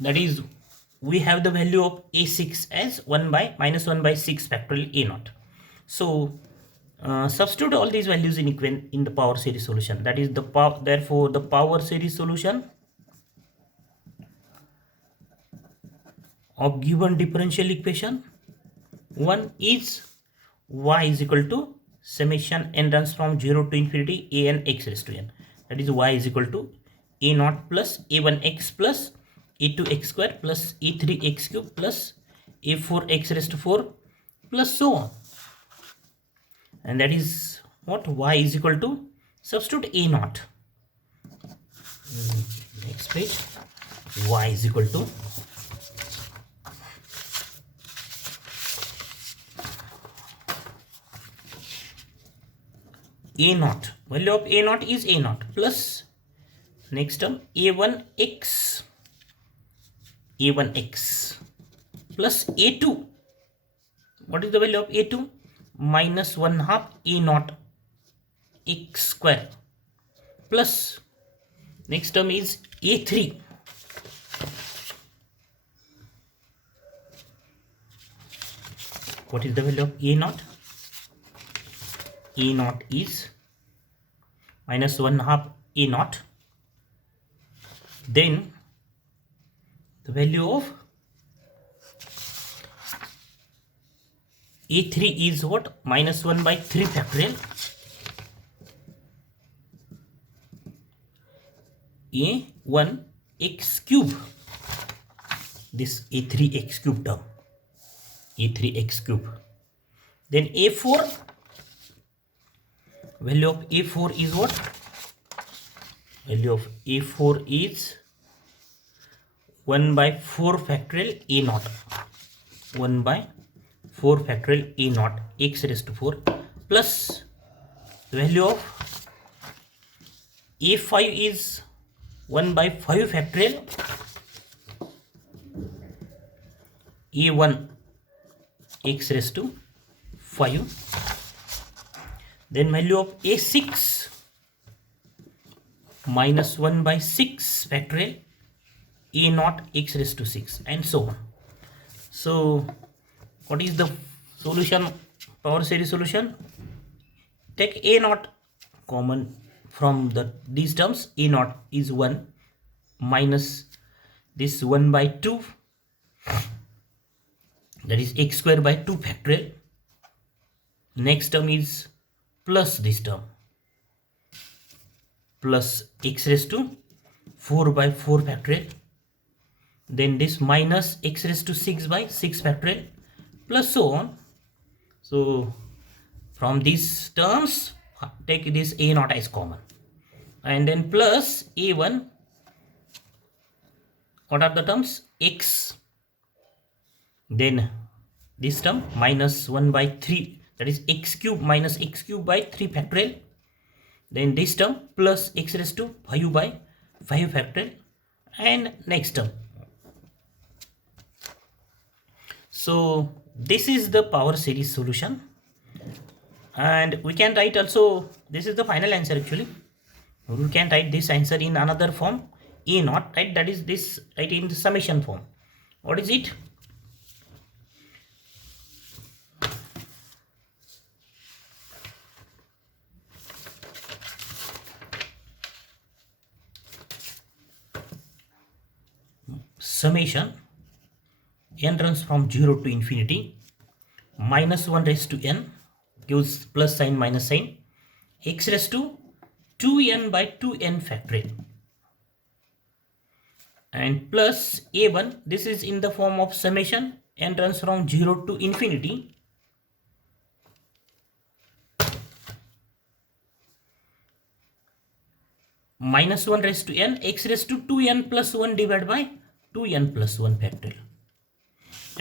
that is we have the value of a6 as 1 by minus 1 by 6 factorial a naught. So substitute all these values in the power series solution. That is the power. Therefore, the power series solution of given differential equation 1 is y is equal to summation n runs from 0 to infinity a n x raised to n. That is y is equal to a naught plus a1x plus a2x square plus a3x cube plus a4x raised to 4 plus so on. And that is what y is equal to, substitute a naught. Next page, y is equal to a naught, value of a naught is a naught plus next term a1x plus a2. What is the value of a2? Minus 1/2 a naught x square plus next term is a3. What is the value of a naught? A naught is minus 1/2 a naught. Then the value of a3 is what? Minus 1 by 3 factorial a1 x cube. This a3x cube term. A3x cube. Then a4. Value of a4 is what? Value of a4 is 1 by 4 factorial a naught. 1 by 4 factorial a naught x raised to 4 plus the value of a5 is 1 by 5 factorial a1 x raised to 5. Then value of a6 minus 1 by 6 factorial a naught x raised to 6 and so on. So what is the solution, power series solution? Take a naught common from these terms. A naught is 1 minus this 1 by 2, that is x square by 2 factorial. Next term is plus this term plus x raised to 4 by 4 factorial. Then this minus x raised to 6 by 6 factorial plus so on. So from these terms take this a naught as common and then plus a1. What are the terms? X. Then this term minus 1 by 3, that is x cube minus x cube by 3 factorial. Then this term plus x raised to 5 by 5 factorial and next term. So this is the power series solution, and we can write also, this is the final answer actually. We can write this answer in another form, a naught, right? That is this, right, in the summation form. What is it? Summation n runs from 0 to infinity, minus 1 raised to n gives plus sign minus sign, x raised to 2n by 2n factorial and plus a1. This is in the form of summation n runs from 0 to infinity minus 1 raised to n x raised to 2n plus 1 divided by 2n plus 1 factorial.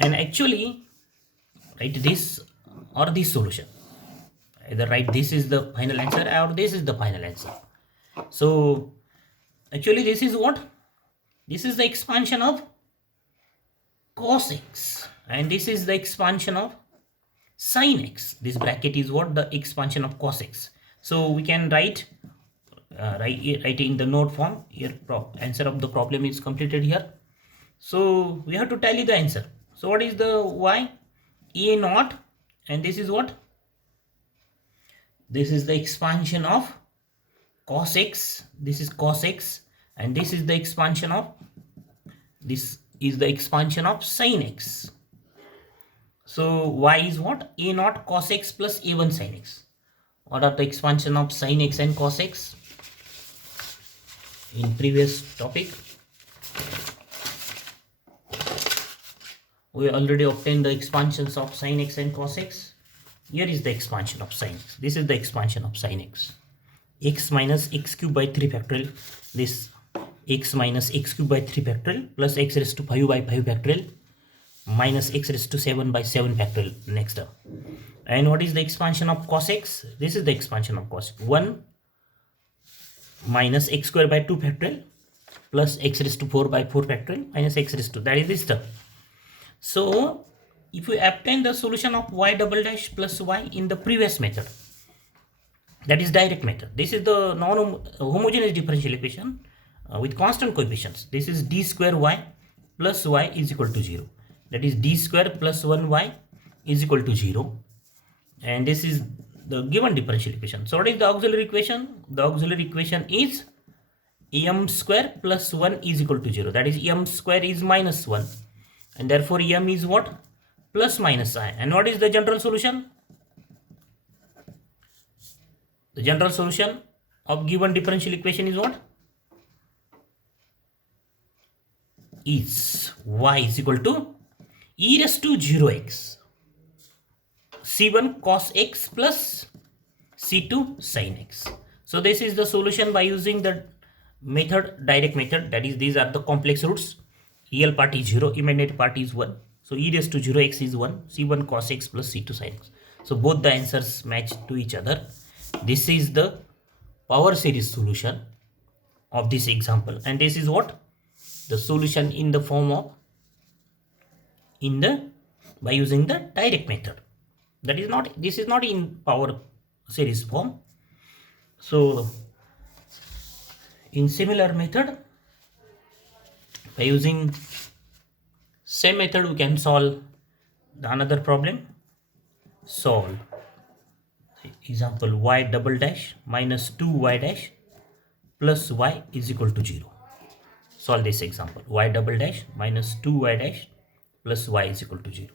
And actually write this or this solution. Either write this is the final answer or this is the final answer. So actually this is what? This is the expansion of cos x and this is the expansion of sin x. This bracket is what? The expansion of cos x. So we can write write in the note form. Here answer of the problem is completed here. So we have to tally the answer. So what is the y? A naught, and this is what? This is the expansion of cos x. This is cos x, and this is the expansion of sin x. So y is what? A naught cos x plus a1 sin x. What are the expansion of sin x and cos x? In previous topic, we already obtained the expansions of sin x and cos x. Here is the expansion of sin x. This is the expansion of sin x. X minus x cube by 3 factorial. This x minus x cube by 3 factorial plus x raised to 5 by 5 factorial minus x raised to 7 by 7 factorial next term. And what is the expansion of cos x? This is the expansion of cos x. 1 minus x square by 2 factorial plus x raised to 4 by 4 factorial minus x raised to, that is this term. So if we obtain the solution of y double dash plus y in the previous method, that is direct method. This is the non-homogeneous differential equation with constant coefficients. This is d square y plus y is equal to 0. That is d square plus 1y is equal to 0. And this is the given differential equation. So what is the auxiliary equation? The auxiliary equation is m square plus 1 is equal to 0. That is m square is minus 1. And therefore m is what? Plus minus I. And what is the general solution? The general solution of given differential equation is what? Is y is equal to e raised to 0x c1 cos x plus c2 sin x. So this is the solution by using the method, direct method. That is, these are the complex roots. Real part is 0, imaginary part is 1. So e raised to 0x is 1, c1 cos x plus c2 sin x. So both the answers match to each other. This is the power series solution of this example, and this is what? The solution in the form of by using the direct method. That is not, this is not in power series form. So in similar method, by using same method, we can solve another problem. Solve example y double dash minus 2y dash plus y is equal to 0. Solve this example y double dash minus 2y dash plus y is equal to 0.